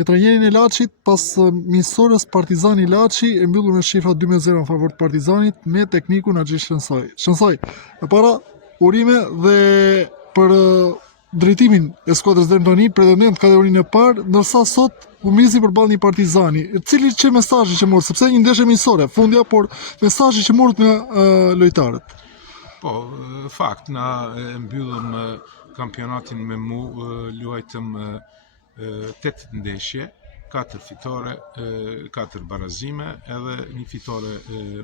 me trajnerin e Laçit pas miqësorës Partizani Laçi e mbyllur me shifra 2-0 në favor të Partizanit me teknikun Axhish Shënsoj. Shënsoj, e para urime dhe për drejtimin e skuadrës deri tani, pretendent kategorinë e parë, ndërsa sot humbizi përballë një Partizani. Cili që mesazhi që morët, sepse një ndeshje miqësore fundja, por mesazhi që morët nga lojtarët. Po, fakt, na e mbyllëm kampionatin me mu, luajtëm 8 ndeshje, 4 fitore, 4 barazime, edhe një fitore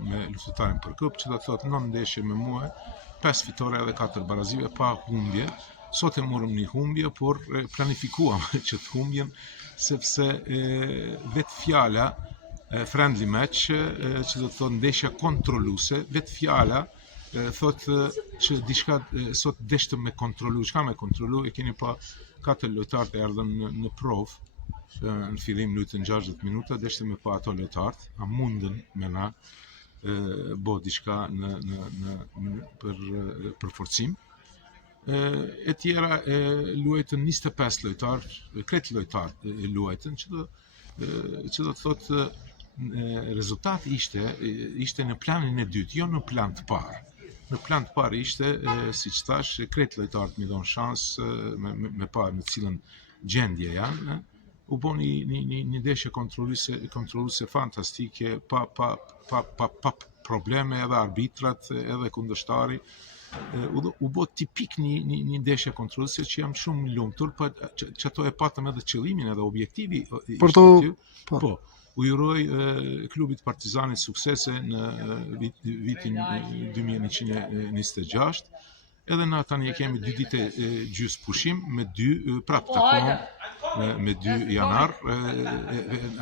me luftëtarin për këp, që do të thotë 9 ndeshje me mua, 5 fitore edhe 4 barazime, pa humbje. Sot e morëm një humbje, por planifikuam që të humbjem, sepse vetë fjala, friendly match, që do të thotë ndeshja kontrolluese, vetë fjala thotë që diçka sot deshtëm me kontrollu. Çka me kontrollu? E keni pa 4 lojtarë erdhën në provë, në fillim lutën 60 minuta, deshtëm me pa ato lojtarë, a mundën me na bo diçka për forcim. E tjera luajtën 25 lojtarë, kretë lojtarë luajtën, që do të thotë rezultati ishte në planin e dytë, jo në plan të parë. Në plan të parë ishte, si që thash, kretë lojtarët mi dhonë shansë me parë në cilën gjendje janë, u bo një ndeshje kontrolluese fantastike, pa probleme, edhe arbitrat, edhe kundërshtari. U bo tipik një ndeshje kontrolluese që jam shumë lumtur, që ato e patëm edhe qëllimin edhe objektivi. Po, u juroj klubit Partizanit suksese në vitin 2126, edhe na tani kemi 2 ditë gjysmë pushim, me 2 prap takon me 2 janar,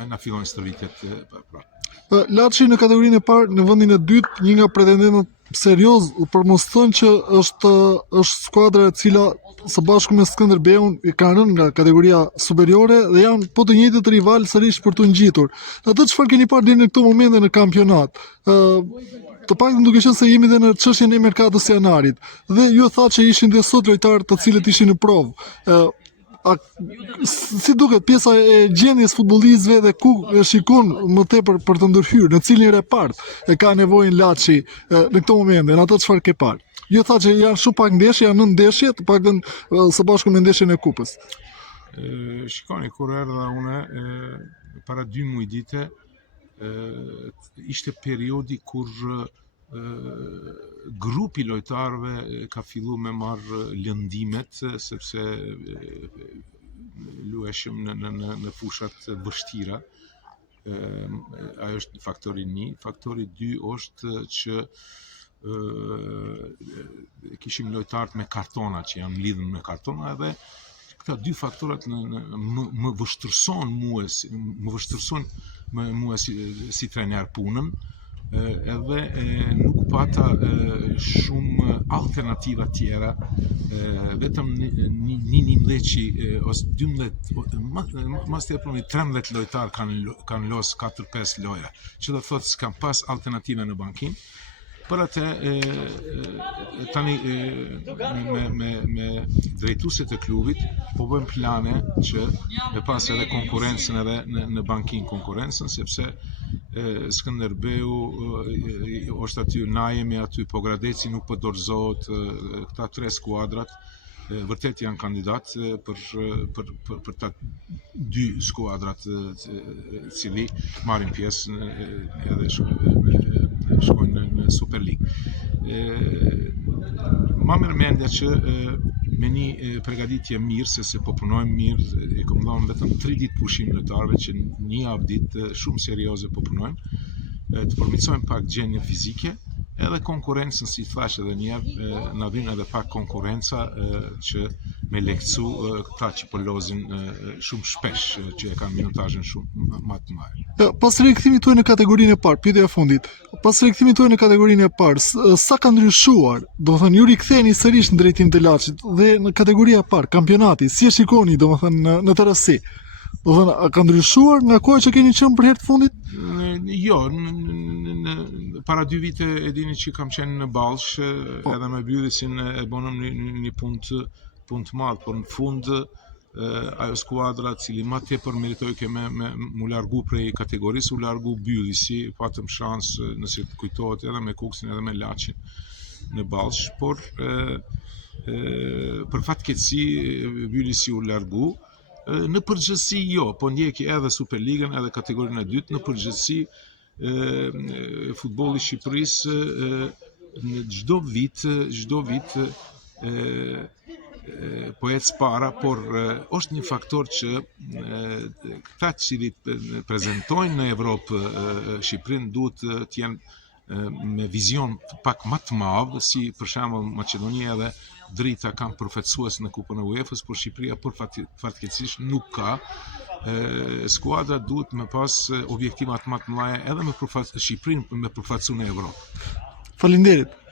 na fillojnë stërvitet prap. Laçi në kategorinë e parë, në vendin e dytë, një nga pretendentët serioz, për mos thënë që është skuadra e cila së bashku me Skënderbeun ka rënë nga kategoria superiore dhe janë po të njëjtët rival sërish për të ngjitur. Atë çfarë keni parë deri në këto momente në kampionat? Të paktën duke qenë se jemi dhe në çështjen e merkatos janarit dhe ju thatë që ishin dhe sot lojtarë të cilët ishin në provë. Si duket pjesa e gjendjes futbollistëve dhe ku shikon më tepër për të ndërhyrë, në cilin repart e ka nevojën Laçi në këto momente, në ato çfarë ke parë? Ju tha që janë shumë pak ndeshje, janë 9 ndeshje, të paktën së bashku me ndeshjen e kupës. Shikoni, kur erdha une, para 2 muaj dite, ishte periodi kur grupi lojtarëve ka fillu me marrë lëndimet, sepse lueshëm në fushat vështira. Ajo është faktori 1. Faktori 2 është që kishim lojtarët me kartona, që janë lidhën me kartona, edhe këta 2 faktorat më vështërson mua si trener punën, edhe nuk pata shumë alternativa tjera, vetëm një 11 ose 12, mas të epërmi 13 lojtarë kanë losë 4-5 loja, që do të thotë s'kan pas alternative në bankim. Për atë, tani me drejtuesit e klubit, po bëjmë plane që me pas edhe konkurencën edhe në bankin konkurencën, sepse Skënderbeu është aty, na jemi aty, po Gradeci nuk po dorëzohet, këta 3 skuadrat, vërtet janë kandidat për ta 2 skuadrat cili marrin pjesë edhe shkojnë në Super League. Ma merr mendja që me një përgatitje mirë, se po punojmë mirë, e kam dhënë vetëm 3 ditë pushim lojtarëve, që një javë ditë shumë serioze po punojmë, të përmirësojmë pak gjendjen fizike, edhe konkurencën, si thash edhe njerë, na vjen edhe pak konkurenca që me lehtësu këta që po lozin shumë shpesh, që e kanë minutazhin shumë më të madh. Pas rikthimit tuaj në kategorinë e parë, pyetja e fundit. Pas rikthimit tuaj në kategorinë e parë, sa ka ndryshuar? Do të thënë ju riktheheni sërish në drejtim të Laçit dhe në kategoria e parë, kampionati, si e shikoni, do të thënë në tërësi? Do të thënë, ka ndryshuar nga koha që keni qenë për herë të fundit? Jo, para 2 vite e dini që kam qenë në Ballsh, edhe me Byllisin e bonëm një punë të madh, por në fund ajo skuadra cili më tepër meritoi që me mu largu prej kategorisë, u largu Byllisi, patëm shans nëse të kujtohet edhe me Kuksin edhe me Laçin në Ballsh, por për fatkeqësi Byllisi u largu. Në përgjithësi jo, po ndjeki edhe Superligën edhe kategorinë e dytë, në përgjithësi futbolli i Shqipërisë në çdo vit po ecë para, por është një faktor që këta cilit prezantojnë në Evropë Shqipërinë duhet të jenë me vizion pak më të madh, si për shembull Maqedonia edhe Drita kanë përfaqësues në Kupën e UEFA-s, por Shqipëria për fatkeqësisht nuk ka. Skuadra duhet me pas objektivat më të mëdha edhe me Shqipërinë me përfaqësuar në Evropë. Faleminderit.